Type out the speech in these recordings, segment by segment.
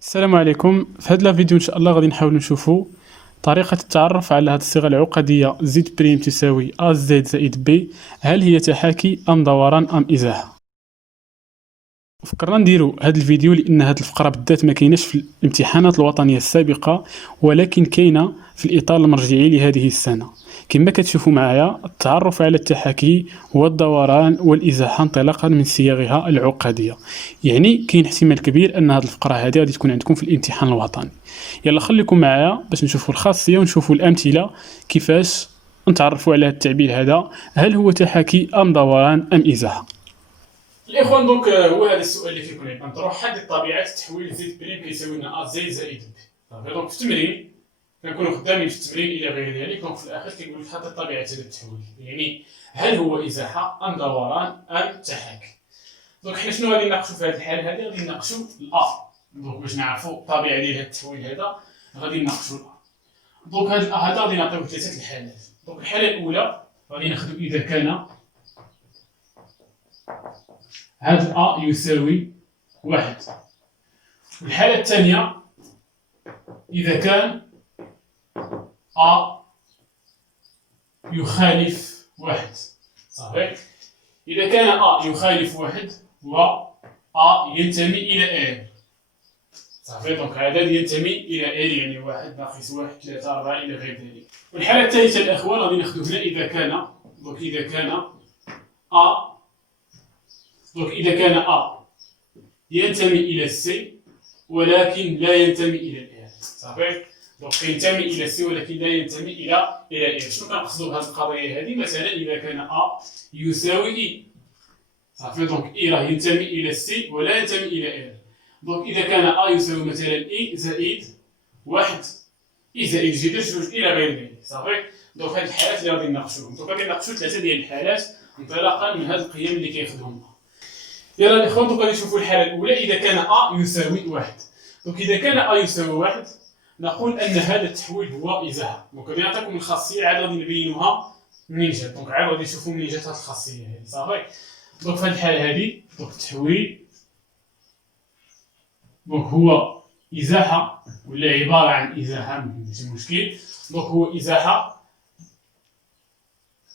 السلام عليكم. في هذا الفيديو ان شاء الله غادي نحاول نشوفوا طريقة التعرف على هذه الصيغة العقدية زد بريم تساوي ا زد زائد بي، هل هي تحاكي ام دوران ام ازاحة. فكرنا نديروا هذا الفيديو لان هذه الفقرة بالذات ما كايناش في الامتحانات الوطنية السابقة، ولكن كاينة في الاطار المرجعي لهذه السنة. كما كتشوفوا معايا، التعرف على التحاكي والدوران والازاحة انطلاقا من صيغها العقدية، يعني كاين احتمال كبير ان هذه الفقرة هذه غادي تكون عندكم في الامتحان الوطني. يلا خليكم معايا باش نشوفوا الخاصية ونشوفوا الامثلة كيفاش نتعرفوا على التعبير هذا، هل هو تحاكي ام دوران ام ازاحة. الاخوان دونك هو هذا السؤال اللي فيكم يبقى نطرح حدد طبيعه تحويل زد بريم كيساوي لنا ا زائد زائد بي. صافي دونك في التمرين كنكونوا خدامين في التمرين الى غير ذلك، دونك في الاخر كيقول لك حدد طبيعه هذا التحويل، يعني هل هو ازاحه ام دوران ام تحاكي. دونك حنا شنو غادي نناقشوا في هذه الحاله هذه؟ غادي نناقشوا الا. دونك باش نعرفوا الطبيعه ديال هذا التحويل هذا غادي نناقشوا الا. دونك هذا الا هذا غادي نعطيوه ثلاثه الحالات. دونك الحاله الاولى غادي ناخذوا اذا كان هذا أ يساوي واحد. الحالة الثانية إذا كان أ يخالف واحد. صحيح؟ إذا كان أ يخالف واحد و أ ينتمي إلى إل. صافي دونك عدد ينتمي إلى إل، يعني واحد ناقص واحد ثلاثة أربعة إلى غير ذلك. والحالة الثالثة الأخوان غادي ناخذو هنا إذا كان، دونك إذا كان أ، دونك إذا كان أ ينتمي إلى السي ولكن لا ينتمي إلى الإل. صافي دونك ينتمي إلى السي ولكن لا ينتمي إلى الإل. شنو كنقصدو بهذه القضية هذه؟ مثلا إذا كان أ يساوي إي، صافي دونك إي راه ينتمي إلى السي ولا ينتمي إلى إل. دونك إذا كان أ يساوي مثلا إي زائد واحد، إي زائد جذر جوج إلى غير ذلك. صافي دونك هاد الحالات اللي غادي نناقشوهم، دونك غادي نناقشو ثلاثة ديال الحالات انطلاقا من هاد القيم اللي كياخذهم. يلا الاخوان دونك غادي نشوفوا الحاله الاولى اذا كان ا يساوي واحد. دونك اذا كان ا يساوي واحد نقول ان هذا التحويل هو ازاحه. دونك غادي نعطيكم الخاصيه عاد غادي نبينوها منين جات، دونك عاد غادي نشوفوا منين جات هذه الخاصيه هذه. صافي دونك في هذه الحاله هذه دونك التحويل دونك هو ازاحه ولا عباره عن ازاحه، ماشي مشكل. دونك هو ازاحه.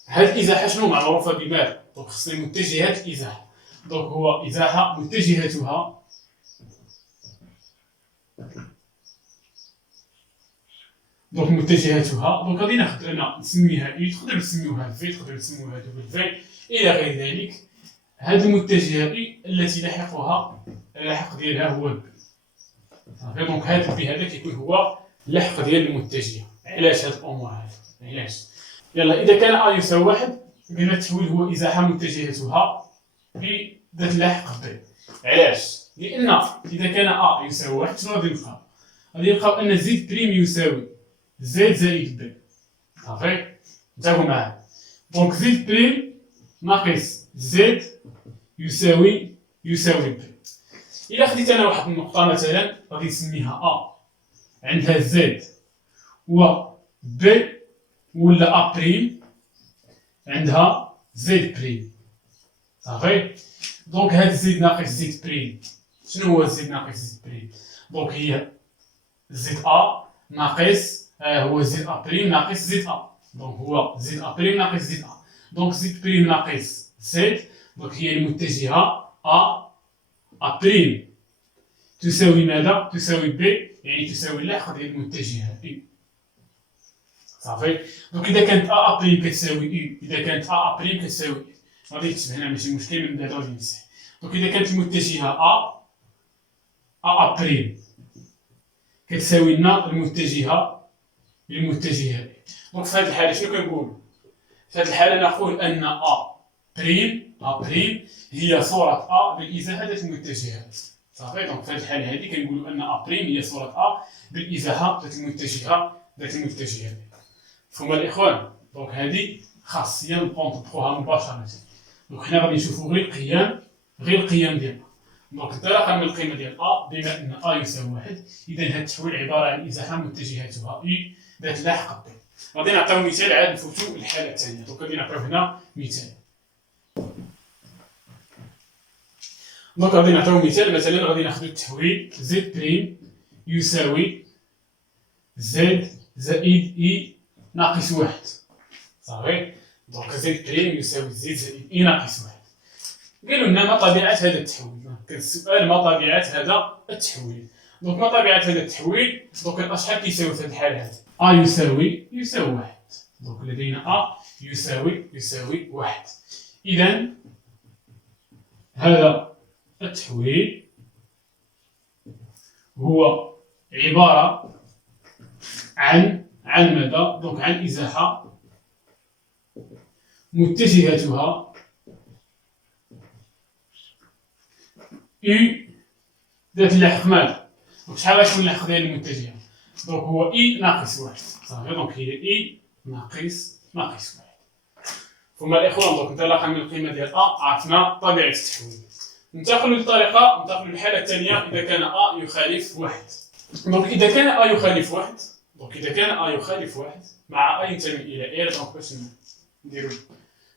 هذه الازاحه شنو معروفه بماذا؟ دونك خصني متجهات الازاحه. دونك هو ازاحه متجهتها دونك غادي ناخذ انا نسميها اي، تقدر تسميوها في، تقدر تسميوها دبل في الى غير ذلك. هذه المتجهه اي التي اللاحق ديالها هو بي. صافي دونك هذا بي هذا كيكون هو اللاحق ديال المتجهه. علاش هاد الامور هذه؟ علاش؟ يلا اذا كان ا يساوي واحد قلنا التحويل هو ازاحه متجهتها في ذات اللاحق بي. علاش؟ لان اذا كان ا يساوي واحد شنو غادي نلقاو؟ غادي نلقاو ان زد بريم يساوي زد زائد بي. صافي انتبهوا معايا. دونك زد بريم ناقص زد يساوي بي. الا خديت انا واحد النقطه مثلا غادي نسميها ا عندها زد و بي، ولا ا بريم عندها زد بريم. صافي دونك هاد زد ناقص زد بريم، شنو هو زد ناقص زد بريم؟ دونك هي زد ا ناقص هو زد ا بريم ناقص زد ا. دونك هو زد ا بريم ناقص زد ا. دونك زد بريم ناقص زد دونك هي المتجهه ا بريم تساوي ماذا؟ تساوي بي، يعني تساوي اللاحق ديال المتجهه اي. صافي دونك اذا كانت ا بريم كتساوي اي، اذا كانت ا بريم كتساوي اي غادي يكتب هنا ماشي مشكل، من بعد غادي نمسح. دونك اذا كانت المتجهه ا بريم كتساوي لنا المتجهه اي. دونك في هذه الحاله شنو كنقول؟ في هذه الحاله نقول ان ا بريم هي صوره ا بالازاحه ذات المتجهات. صافي دونك في هذه الحاله هذه كنقولوا ان ا بريم هي صوره ا بالازاحه ذات المتجهات. مفهوم الاخوان؟ دونك هذه خاصيه نطبقوها مباشره. دونك حنا غادي نشوفوا غير القيم ديالنا. دونك انطلاقا من القيمه ديال ا، بما ان ا يساوي واحد اذا هذا التحويل عباره عن ازاحه متجهتها اي ذات لاحق بي. غادي نعطيو مثال عاد نفوتو الحاله الثانيه. دونك غادي نعطيو هنا مثال. دونك غادي نعطيو مثال، مثلا غادي ناخذ التحويل زد بريم يساوي زد زائد إي ناقص واحد. صافي. دونك زد بريم يساوي زد زائد إي ناقص واحد. قالوا لنا ما طبيعة هذا التحويل؟ كان السؤال ما طبيعة هذا التحويل؟ دونك ما طبيعة هذا التحويل؟ دونك شحال كيساوي في هذه الحالة هذه؟ أ يساوي واحد. دونك لدينا أ يساوي واحد. إذا هذا التحويل هو عبارة عن ماذا؟ دونك عن إزاحة متجهتها U ذات اللاحق ماذا؟ دونك شحال غتكون اللاحق ديال المتجهة؟ دونك هو إي ناقص واحد. صافي. دونك هي إي ناقص واحد. فما الإخوان دونك انطلاقا من القيمة ديال أ عرفنا طبيعة التحويل. ننتقل للحالة الثانية إذا كان أ يخالف واحد. دونك إذا كان أ يخالف واحد، مع أ ينتمي إلى إل، دونك باش نديرو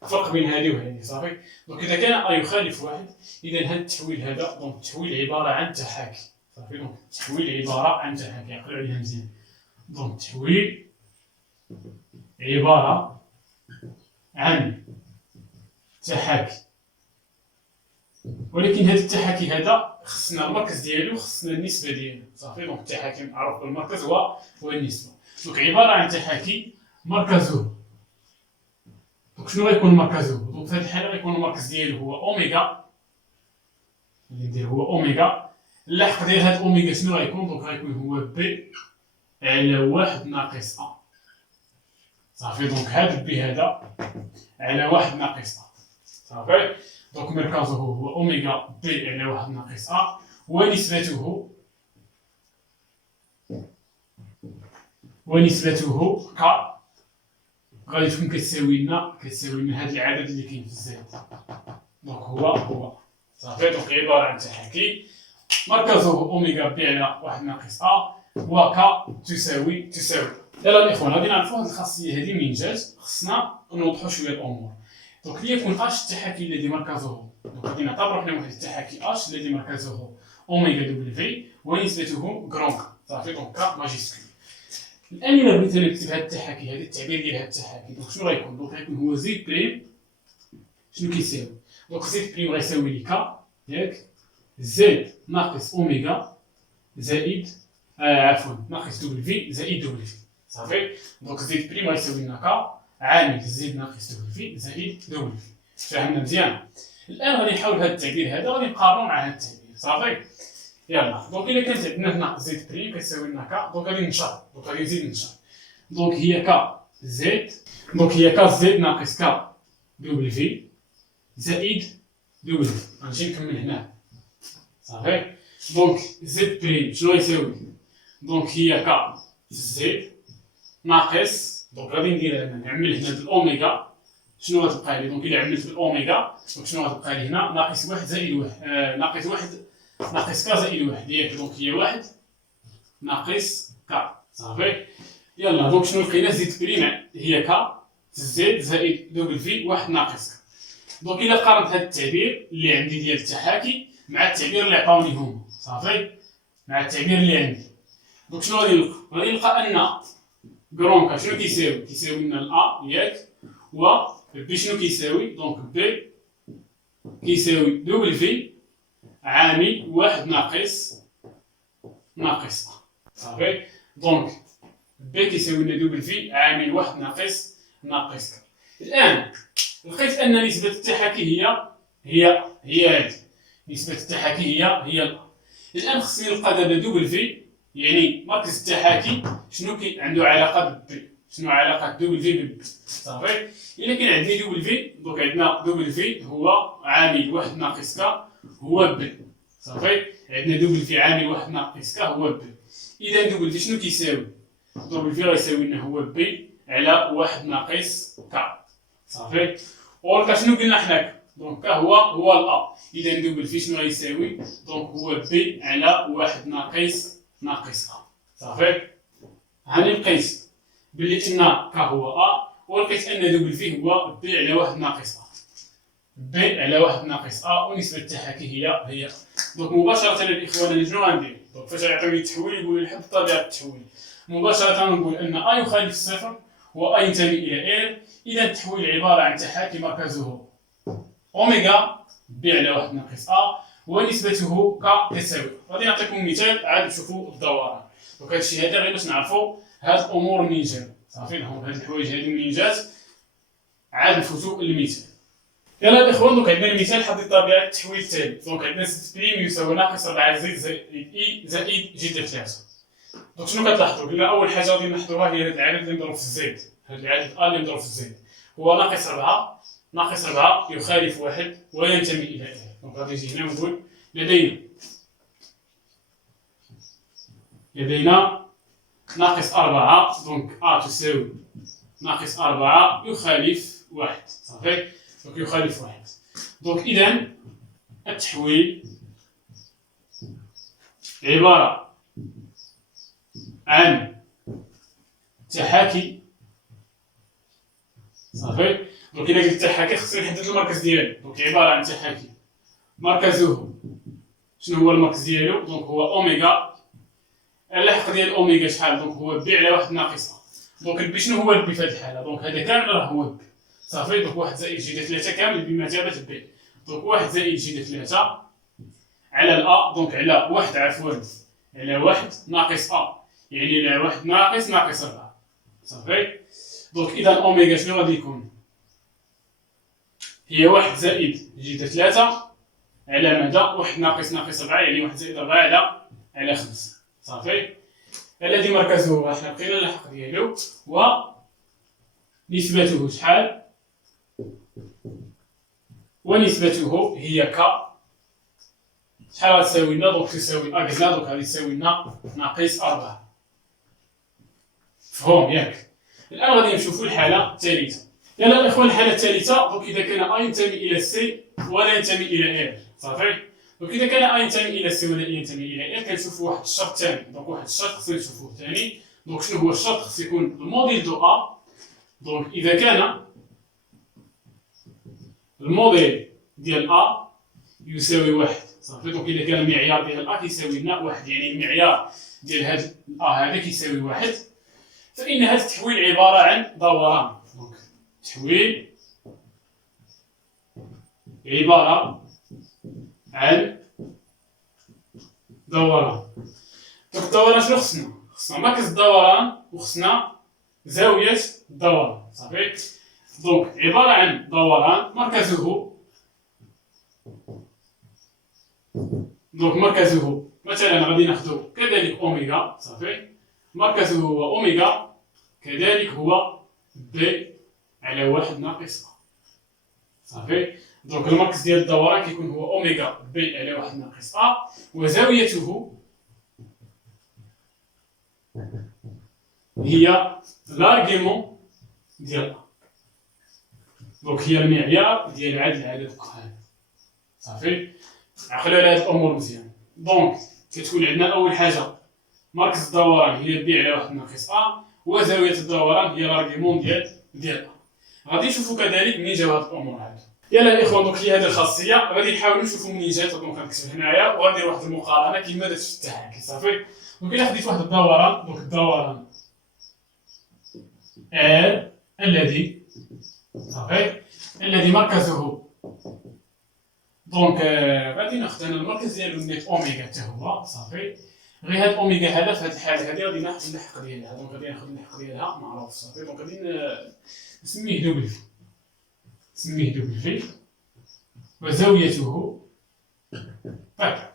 الفرق بين هذه وهذه. صافي. دونك إذا كان أ يخالف واحد، إذا هذا التحويل هذا دونك التحويل عبارة عن تحاكي. صافي. دونك التحويل عبارة عن تحاكي. عقلوا عليها مزيان. دونك التحويل عبارة عن تحاكي، ولكن هذا التحاكي هذا خصنا المركز ديالو، خصنا النسبة ديالو. صافي. دونك التحاكي معروف بالمركز هو النسبة. دونك عبارة عن تحاكي مركزه. دونك شنو غيكون مركزه؟ دونك في هذه الحالة غيكون المركز ديالو هو أوميغا. اللي ندير هو أوميغا. اللاحق ديال هاد أوميغا شنو غيكون؟ دونك غيكون هو بي على واحد ناقص أ. صافي. دونك هاد بي هذا على واحد ناقص أ. صافي. دونك مركزه هو أوميغا بي على واحد ناقص أ، ونسبته ك غادي تكون كتساوي لنا هاد العدد اللي كاين في الزائد. دونك هو صافي. دونك عبارة عن تحاكي مركزه أوميغا بي على واحد ناقص أ، وك تساوي. يلا الإخوان غادي نعرفو هاد الخاصية هادي منين جات، خصنا نوضحو شوية الأمور. دونك ليكن اش التحاكي الذي مركزه، دونك غادي نعتبرو حنا واحد التحاكي اش الذي مركزه اوميغا دبليو ونسبته كرونك. صافي. دونك ك ماجيسكول. الان الا بغيت نكتب هاد التحاكي، هذا التعبير ديال هاد التحاكي، دونك شنو غيكون؟ دونك غيكون هو زد بريم شنو كيساوي؟ دونك زد بريم غيساوي لي ك ياك زد ناقص اوميغا زائد ناقص دبليو زائد دبليو. صافي. دونك زد بريم غيساوي لنا ك عامل زد ناقص دبليو زائد دبليو. فهمنا مزيان؟ الان غادي نحاول هذا التعبير هذا غادي نقارنو مع هذا التعبير. صافي. يلا دونك الا كانت عندنا هنا زد بريم كتساوي لنا ك، دونك غادي نشر، دونك غادي نزيد نشر. دونك هي ك زد، دونك هي ك زد ناقص ك دبليو زائد دبليو. غنجي نكمل هنا. صافي. دونك زد بريم شنو غيساوي؟ دونك هي ك زد ناقص، دونك غادي ندير هنا نعمل هنا بالاوميغا شنو غتبقى لي؟ دونك الا عملت بالاوميغا دونك شنو غتبقى لي هنا؟ ناقص واحد زائد واحد، ناقص ك زائد واحد ياك. دونك هي واحد ناقص ك. صافي. يلا دونك شنو لقينا؟ زد بريم هي ك زد زائد دبليو واحد ناقص ك. دونك الا قارنت هذا التعبير اللي عندي ديال التحاكي مع التعبير اللي عطاوني هما، صافي، مع التعبير اللي عندي، دونك شنو غادي نلقى؟ غادي نلقى ان كرونكا شنو كيساوي لنا الأ ياك، و بي شنو كيساوي؟ دونك بي كيساوي دبليو عامل واحد ناقص أ. صافي. دونك بي كيساوي لنا دبليو عامل واحد ناقص ك. الآن لقيت أن نسبة التحاكي هي هذه، نسبة التحاكي هي الأ. الآن خصني نلقى دابا دبليو، يعني مركز التحاكي شنو عنده علاقة ببي، شنو علاقة دبليو ببي. صافي. إلا كان عندي دبليو دونك عندنا دبليو هو عامل واحد ناقص ك هو بي. صافي. عندنا دبليو عامل واحد ناقص ك هو بي. إذا دبليو شنو كيساوي؟ دبليو غيساوي لنا هو بي على واحد ناقص ك. صافي. والك شنو قلنا حناك؟ دونك ك هو الأ. إذا دبليو شنو غيساوي؟ دونك هو بي على واحد ناقص أ. صافي. هاني لقيت بلي ان ك هو أ، ولقيت ان دبليو هو بي على واحد ناقص أ. بي على واحد ناقص أ ونسبة التحاكي هي. دونك مباشرة الإخوان شنو غندير؟ دونك فاش غيعطيوني التحويل يقول لي حد طبيعه التحويل مباشره نقول ان ا يخالف الصفر و ا ينتمي الى ال. اذا التحويل عباره عن تحاكي مركزه اوميغا ب على 1 ناقص ا ونسبته ك تساوي. غادي نعطيكم مثال عاد تشوفوا الدوران. دونك هادشي هذا غير باش نعرفوا هاد الامور منين جاو صافي. هاد الحوايج هادي منين جات عاد نفوتوا للمثال. يلا الاخوان دونك عندنا المثال حدد طبيعه التحويل التالي. دونك عندنا 6 بريم يساوي ناقص 4 زائد اي زائد جي 3. دونك شنو كتلاحظوا؟ قلنا اول حاجه غادي نلاحظوها هي هاد العدد اللي مضروب في الزيد. هاد العدد ا اللي مضروب في الزيد هو ناقص 4. ناقص 4 يخالف 1 وينتمي الى ال. دونك غادي نجي هنا ونقول لدينا ناقص 4. دونك ا تساوي ناقص 4 يخالف 1 صافي. دونك يخالف 1. دونك اذا التحويل عباره عن تحاكي صافي. دونك الا قلت تحاكي خصني نحدد المركز ديالو. دونك عباره عن تحاكي مركزه شنو هو المركز ديالو؟ دونك هو اوميغا. اللحق ديال اوميغا شحال؟ دونك هو ب على 1 ناقص ا. دونك البي شنو هو البي في هذه الحاله؟ دونك هذا كامل راه هو البي صافي. دونك 1 زائد جي 3 كامل بمثابه بي. دونك 1 زائد جي 3 على الأ. دونك على 1 عفوا على 1 ناقص أ يعني على 1 ناقص 4 صافي. دونك إذا أوميغا شنو غادي يكون؟ هي 1 زائد جي 3 على ماذا؟ 1 ناقص 4 يعني 1 زائد 4 على 5 صافي. الذي مركزه حنا بقينا اللاحق ديالو ونسبته شحال؟ ونسبته هي ك شحال غتساوي لنا؟ دونك تساوي ا قلنا دونك غادي تساوي لنا ناقص 4. مفهوم ياك؟ الان غادي نشوفوا الحاله الثالثه. يلا الاخوان الحاله الثالثه. دونك اذا كان ا ينتمي الى سي ولا ينتمي الى ال صافي. دونك اذا كان ا ينتمي الى سي ولا ينتمي الى ال كنشوفوا واحد الشرط ثاني. دونك واحد الشرط خصنا نشوفوه ثاني. دونك شنو هو الشرط؟ خص يكون الموديل دو ا. دونك اذا كان الموديل ديال ا يساوي 1 صافي. دونك اذا كان المعيار ديال ا كيساوي لنا 1 يعني المعيار ديال هاد ا هذا كيساوي 1 فان هذا التحويل عباره عن دوران. دونك التحويل عباره عن دوران. دونك الدوران شنو خصنا؟ خصنا مركز الدوران وخصنا زاويه الدوران صافي. دونك عباره عن دوران مركزه مثلا غادي ناخذ كذلك اوميغا صافي. مركزه هو اوميغا كذلك هو ب على 1 ناقص ا صافي. دونك المركز ديال الدوران كيكون هو اوميغا ب على 1 ناقص ا وزاويته هي لارغيمون ديال ا. دونك هي المعيار ديال العدد الكهان صافي. عقلوا على هاد الامور مزيان. دونك كتكون عندنا اول حاجه مركز الدوران هي بي على 1 ناقص ا وزاويه الدوران هي لارغيمون ديال ا. غادي نشوفوا كذلك منين جاو هاد الامور هادو. يلا الاخوان دونك هي هذه الخاصيه غادي نحاولوا نشوفوا منين جات. دونك غنكتب هنايا وغندير واحد المقارنه كيما درت في التحاكي صافي. دونك الا خديت واحد الدوران دونك الدوران ال الذي صافي الذي مركزه دونك غادي ناخذ انا المركز ديالو نيت اوميغا حتى هو صافي. غير هاد اوميغا هذا في هاد الحاله هادي غادي ناخذ اللحق ديالها. دونك غادي ناخذ اللحق ديالها معروف صافي. دونك غادي نسميه دوبل في وزاويته طاك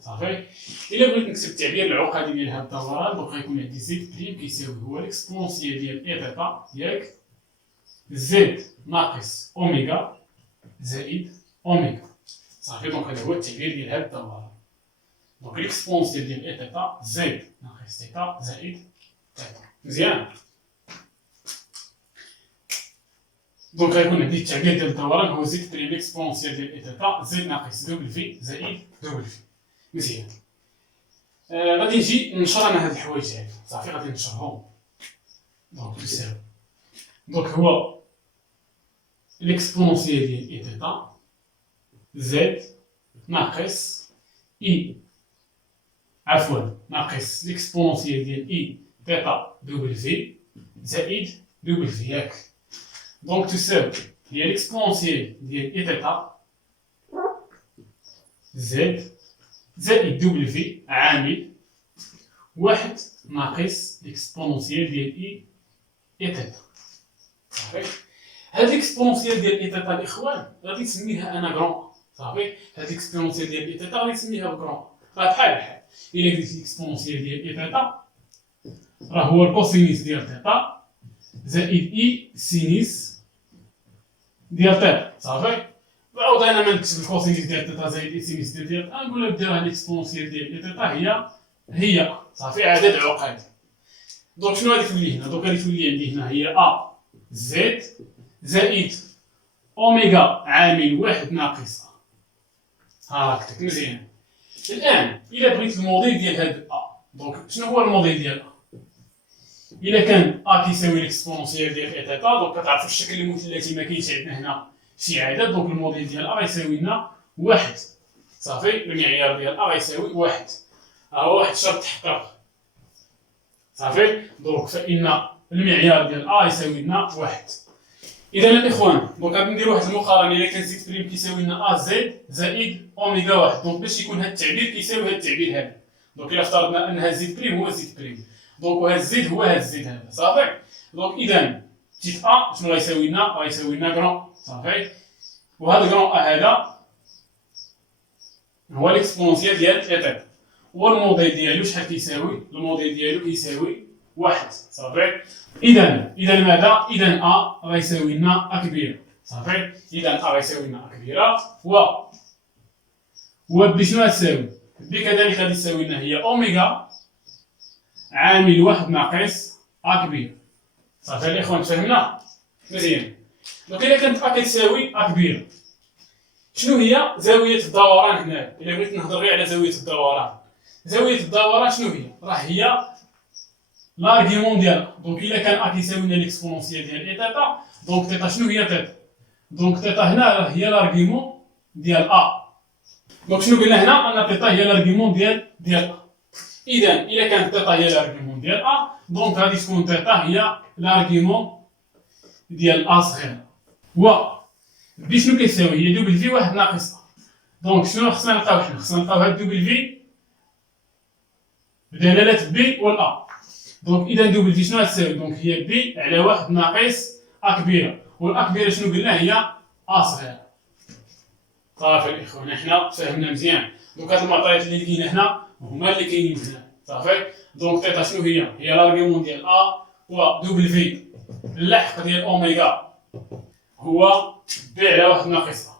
صافي. الا بغيت نكتب التعبير العقدي ديال هاد الدوران دونك غيكون عندي زد بريم كيساوي هو الاكسبونسيال ديال اي تيتا ياك زد ناقص اوميغا زائد اوميغا صافي. دونك هذا هو التعبير ديال هاد الدوران. دونك الاكسبونسيال ديال اي تيتا زد ناقص تيتا زائد تيتا. مزيان. دونك غيكون عندي التعبير ديال الدوران هو زد بريم اكسبونسيال ديال اي تيتا زد ناقص دوبل في زائد دوبل في. مزيان. غادي نجي ننشر انا هاد الحوايج هادو صافي. غادي ننشرهم. دونك تساوي دونك هو الاكسبونسيال ديال اي تيتا زد ناقص اي عفوا ناقص ليكسبونونسيال ديال اي تيتا دوبل في زائد دوبل في ياك. دونك تساوي هي ليكسبونونسيال ديال اي تيتا زد زائد دوبل في عامل واحد ناقص ليكسبونونسيال ديال اي تيتا. صافي. هاد ليكسبونونسيال ديال اي تيتا الاخوان غادي نسميها انا كرون. صافي. هاد ليكسبونونسيال ديال اي تيتا غادي نسميها بكرون. راه بحال الا قلت ليكسبونونسيال ديال اي تيتا راه هو الكوسينيس ديال تيتا زائد اي سينيس ديال تيتا. صافي. وعاود انا ما نكتب الكوسينيس ديال تيتا زائد اي سينيس ديال تيتا، نقول لك دير ليكسبونونسيال ديال اي تيتا هي صافي عدد عقد. دونك شنو غادي تولي هنا؟ دونك غادي تولي عندي هنا هي ا زد زائد اوميغا عامل واحد ناقص ا. هاكتك مزيان. الان الا بغيت الموديل ديال هاد ا، دونك شنو هو الموديل ديال ا؟ الا كان ا كيساوي ليكسبونونسيال ديال اي تيتا، دونك كتعرفوا الشكل المثلثي ما كاينش عندنا هنا شي عدد، دونك الموديل ديال ا غيساوي لنا واحد. صافي. المعيار ديال ا غيساوي واحد. ها هو واحد الشرط تحقق. صافي. دونك فإن المعيار ديال ا يساوي لنا واحد. إذا الإخوان دونك غادي نديرو واحد المقارنة. إلا كان زد بريم كيساوي لنا ا زد زائد أوميغا واحد، دونك باش يكون هاد التعبير كيساوي هاد التعبير هذا. دونك إلا افترضنا أن هاد زد بريم هو زد بريم، دونك وهاد الزد هو هاد الزد هذا. صافي. دونك إذا تيت ا شنو غيساوي لنا؟ غيساوي لنا كرون. صافي. وهاد الكرون ا هذا هو ليكسبونونسيال ديال اي تيتا، والموديل ديالو شحال كيساوي؟ الموديل ديالو كيساوي واحد. صافي. إذا ماذا؟ إذا ا غيساوي لنا ا كبيرة. صافي. إذا ا غيساوي لنا ا كبيرة و بي شنو غتساوي؟ بي كذلك غادي تساوي لنا هي أوميغا عامل واحد ناقص ا كبيرة. صافي الإخوان تفهمنا؟ مزيان. دونك إلا كانت ا كتساوي ا كبيرة، شنو هي زاوية الدوران هنا؟ إلا بغيت نهضر غير على زاوية الدوران، زاوية الدوران شنو هي؟ راه هي لارغيمون ديالها. دونك إلا كان ا كيساوي لنا ليكسبونونسيال ديال اي تيتا، دونك تيتا شنو هي تيتا؟ دونك تيتا هنا راه هي لارغيمون ديال ا. دونك شنو قلنا هنا؟ أن تيتا هي لارغيمون ديال ا. إذا إلا كانت تيتا هي لارغيمون ديال ا، دونك غادي تكون تيتا هي لارغيمون ديال ا صغيرة. بي شنو كيساوي؟ هي دوبل في واحد ناقص ا. دونك شنو خصنا نلقاو حنا؟ خصنا نلقاو هاد دوبل في بدلالة بي والأ. دونك إذا دوبل في شنو غتساوي؟ دونك هي بي على واحد ناقص أ كبيرة، والأ كبيرة شنو قلنا؟ هي أ صغيرة. صافي الإخوان حنا تفاهمنا مزيان. دونك هاد المعطيات اللي لقينا هنا هما اللي كاينين هنا. صافي. دونك تيتا شنو هي؟ هي لارغيمون ديال أ، ودوبل في اللحق ديال أوميغا هو بي على واحد ناقص أ.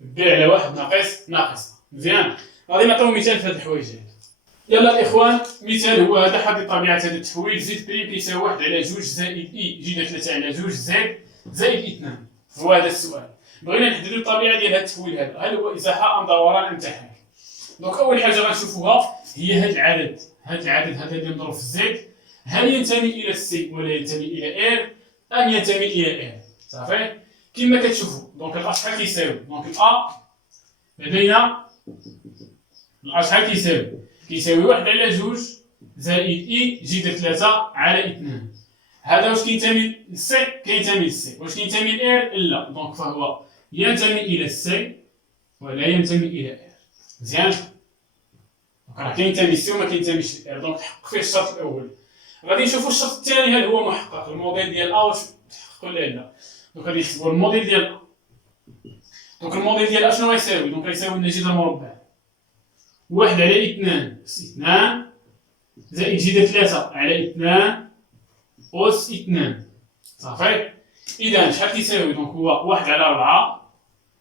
بي على واحد ناقص أ. مزيان. غادي نعطيو مثال في هاد الحوايج هادو. يلا الإخوان، مثال هو هذا. حدد طبيعة هذا التحويل. زد بريم كيساوي واحد على جوج زائد إي جيدا ثلاثة على جوج زائد اثنان. هو هذا السؤال. بغينا نحددو الطبيعة ديال هذا التحويل هذا، هل هو إزاحة أم دوران أم تحريك؟ دونك أول حاجة غنشوفوها هي هاد العدد. هذا اللي مضروب في زد، هل ينتمي إلى السي ولا ينتمي إلى إر أم ينتمي إلى إر؟ صافي. كما كتشوفوا دونك الأ شحال كيساوي؟ دونك الأ لدينا الأ شحال كيساوي واحد على جوج زائد إي جيدا ثلاثة على اثنان. هذا واش كينتمي للسي؟ كينتمي للسي. واش كينتمي لإر؟ لا. دونك فهو ينتمي إلى السي ولا ينتمي إلى إر. مزيان. دونك راه كينتمي للسي وما كينتميش لإر، دونك تحقق فيه الشرط الأول. غادي نشوفو الشرط الثاني هل هو محقق، الموديل ديال أ واش تحقق ولا لا. دونك غادي نحسبو الموديل ديال أ. دونك الموديل ديال أ شنو غيساوي؟ دونك غيساوي لنا جذر مربع واحد على اثنان أس اثنان زائد جذر ثلاثة على اثنان أس اثنان. صافي. إذا شحال كيساوي؟ دونك هو واحد على ربعة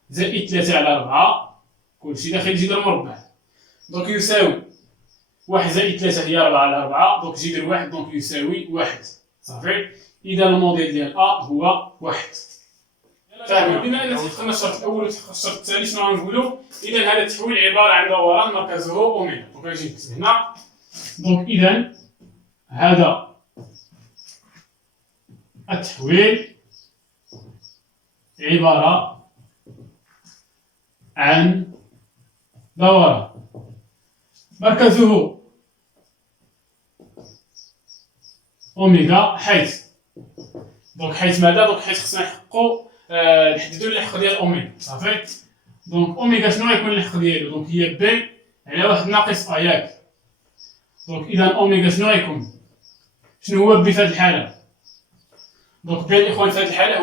زائد ثلاثة على ربعة، كلشي داخل جذر مربع. دونك يساوي واحد زائد ثلاثة هي ربعة على ربعة، دونك جذر واحد دونك يساوي واحد. صافي. إذا الموديل ديال أ هو واحد. فاهمين؟ بما أن تحققنا الشرط الأول وتحقق الشرط الثاني شنو غنقولو؟ إذا هذا التحويل عبارة عن دوران مركزه أوميغا. دونك غنجي نكتب هنا. دونك إذا هذا التحويل عبارة عن دوران مركزه أوميغا حيث دونك حيث ماذا؟ دونك حيث خصنا نحققو نحددو الحق ديال أوميغا صافي. دونك أوميغا شنو غيكون الحق ديالو؟ دونك هي بي على واحد ناقص أ ياك. دونك إذا أوميغا شنو غيكون؟ شنو هو بي في هاد الحالة؟ دونك بي الإخوان في هاد الحالة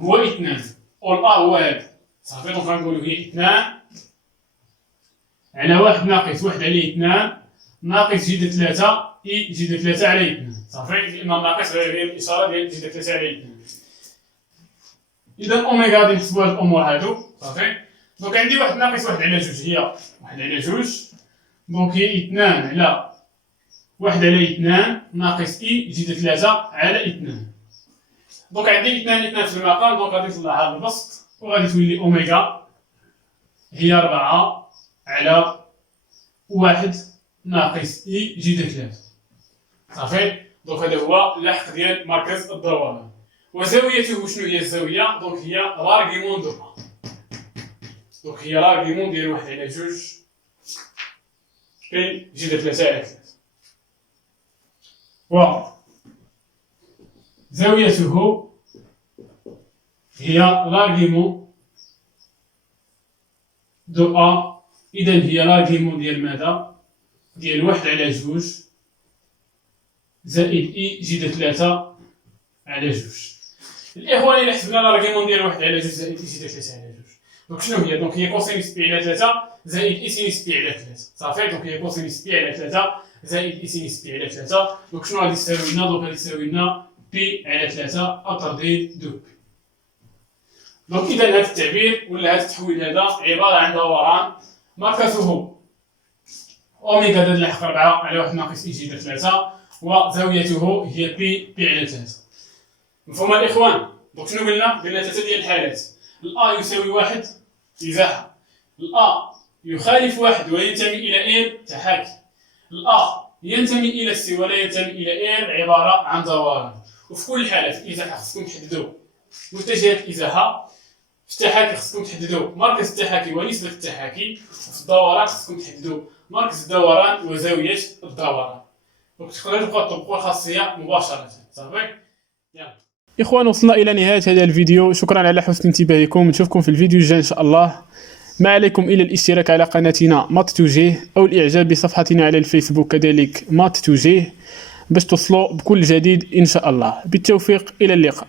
هو اثنان والأ هو هاد صافي. دونك غنقولو هي اثنان على واحد ناقص واحد على اثنان ناقص جي د ثلاثة إي جي د ثلاثة على اثنان صافي، لأن الناقص غير الإشارة ديال جي د ثلاثة على اثنان. إذا أوميغا غادي نحسبو هاد الأمور هادو صافي. دونك عندي واحد ناقص واحد على جوج هي واحد على جوج، دونك هي اثنان على واحد على اثنان ناقص إي جي د ثلاثة على اثنان. دونك عندي اثنان في المقام، دونك غادي نطلع هاد البسط وغادي تولي أوميغا هي 4 على واحد ناقص إي جي د ثلاثة صافي. دونك هذا هو اللحق ديال مركز الدوران. وزاويته شنو هي الزاوية؟ دونك هي لارغيمون دو أ. دونك هي لارغيمون ديال واحد على جوج بي جي د ثلاثة على ثلاثة. و زاويته هي لارغيمون دو أ. إذا هي لارغيمون ديال ماذا؟ ديال واحد على جوج زائد إي جي د ثلاثة على جوج. الإخوان إلا حسبنا لارغيمون ديال واحد على جوج زائد إي جي د ثلاثة على جوج، دونك شنو هي؟ دونك هي كوسينوس بي على ثلاثة زائد إي سينوس بي على ثلاثة صافي. دونك هي كوسينوس بي على ثلاثة زائد إي سينوس بي على ثلاثة. دونك شنو غادي تساوي لنا؟ دونك غادي تساوي لنا بي على ثلاثة أطردين دو بي. دونك إذا هذا التعبير ولا هذا التحويل هذا عبارة عن دوران مركزه أوميغا د الحق 4 على واحد ناقص إي جي د ثلاثة، وزاويته هي بي على ثلاثة. مفهوم الإخوان؟ دونك شنو قلنا؟ قلنا ثلاثة ديال الحالات. الأ يساوي واحد إزاحة، الأ يخالف واحد وينتمي إلى إير تحاكي، الأ ينتمي إلى السي ولا ينتمي إلى إير عبارة عن دوران. وفي كل حالة في الإزاحة خصكم تحددوا متجهات الإزاحة، في التحاكي خصكم تحددوا مركز التحاكي ونسبة التحاكي، وفي الدوران خصكم تحددوا مركز الدوران وزاوية الدوران. دونك تقدروا تطبقوا الخاصية مباشرة صافي. يلا إخوان، وصلنا إلى نهاية هذا الفيديو. شكرا على حسن انتباهكم، نشوفكم في الفيديو الجاي إن شاء الله. ما عليكم إلا الاشتراك على قناتنا مات توجيه أو الإعجاب بصفحتنا على الفيسبوك كذلك مات توجيه باش توصلوا بكل جديد إن شاء الله. بالتوفيق، إلى اللقاء.